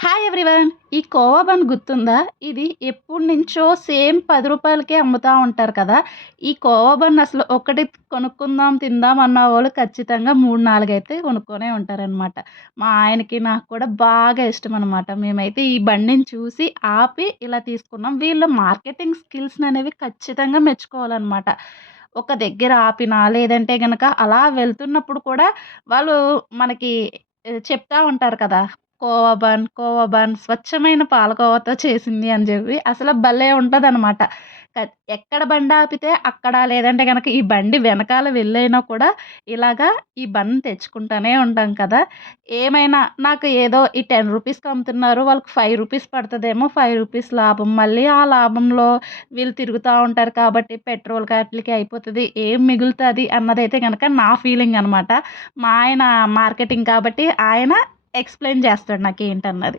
Hi everyone. ఈ khoa bun గుర్తుందా? ఇది ఎప్పటినుంచో సేమ్ రూ. 10కే అమ్ముతా ఉంటారు కదా! ఈ కోవా బన్ అసలు ఒకటి కొనుక్కుందాం, తిందాం అన్నవోళ్ళు ఖచ్చితంగా 3, 4 అయితే కొనుక్కొనే ఉంటారనమాట. మా ఆయనకి, నాకు కూడా బాగా ఇష్టమనమాట. మేమైతే ఈ బండిని చూసి ఆపి ఇలా తీసుకున్నాం. వీళ్ళ మార్కెటింగ్ స్కిల్స్‌ననేవి ఖచ్చితంగా మెచ్చుకోవాలనమాట. ఒక దగ్గర ఆపినా, లేదంటే గనక అలా వెళ్తున్నప్పుడు కూడా వాళ్ళు మనకి చెప్తా ఉంటారు కదా! కోవా బన్ స్వచ్ఛమైన పాలకోవాతో చేసింది అని జెప్పి అసల భలే ఉంటదనమాట. ఎక్కడ బండాపితే అక్కడ లేదంటే గనక ఈ బండి వెనకాల వెళ్ళైనా కూడా ఇలాగా ఈ బన్ తెచ్చుకుంటానే ఉంటాం కదా! ఏమైనా నాకు ఏదో ఈ రూ. 10కి అమ్ముతున్నారు. వాళ్ళకి రూ. 5 పడతదేమో, రూ. 5 లాభం. మళ్ళీ ఆ లాభంలో వీళ్ళు తిరుగుతా ఉంటారు కాబట్టి పెట్రోల్‌కి ఆటిలకి అయిపోతది. ఏం మిగులుతది అన్నదైతే గనక నా ఫీలింగ్ అనమాట. మా ఆయన మార్కెటింగ్ కాబట్టి ఆయన ఎక్స్‌ప్లెయిన్ చేస్తాడు నాకేంటన్నది.